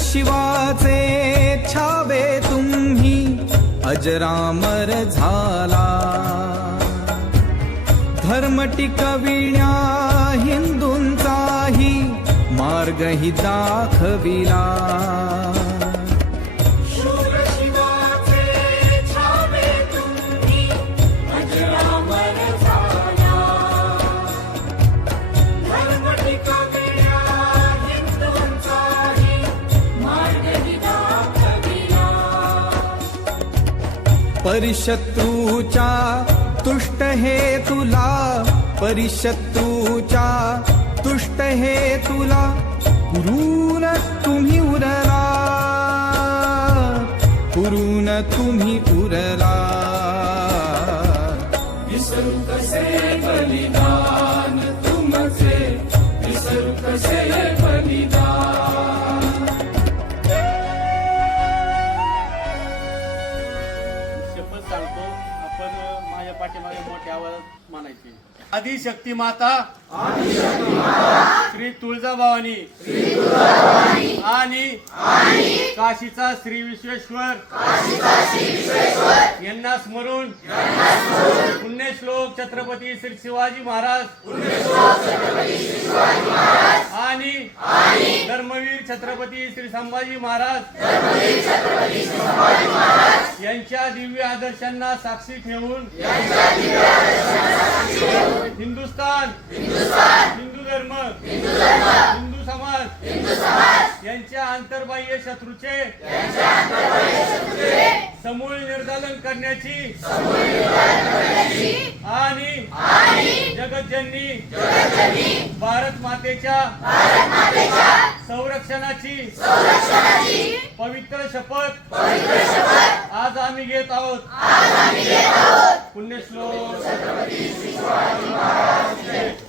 शिवाचे छावे तुम्ही अजरामर झाला। धर्म टिकविण्या हिंदूंचाही मार्गही दाखविला। परिशत्रूचा तुष्ट हे तुला, परिशत्रूचा तुष्ट हे तुला, पुरून तुम्ही उरला, पुरून तुम्ही उरला। विसरू कसे बलिदान तुमचे, विसरू कसे बलिदान। सांगतो आपण माझ्या पाठीमागे मोठ्या आवाजात म्हणायचे। आदिशक्ती माता, श्री तुळजाभवानी आणि काशीचा श्री विश्वेश्वर यांना स्मरून पुण्यश्लोक छत्रपती श्री शिवाजी महाराज आणि धर्मवीर छत्रपती श्री संभाजी महाराज यांच्या दिव्य आदर्शांना साक्षी ठेवून हिंदुस्थान, हिंदू धर्म, हिंदू समाज यांच्या आंतरबाह्य शत्रूचे समूळ निर्दालन करण्याची आणि जगज्जननी भारत मातेच्या संरक्षणाची पवित्र शपथ आज आम्ही घेत आहोत। पुण्यश्लोक छत्रपती शिवाजी महाराज।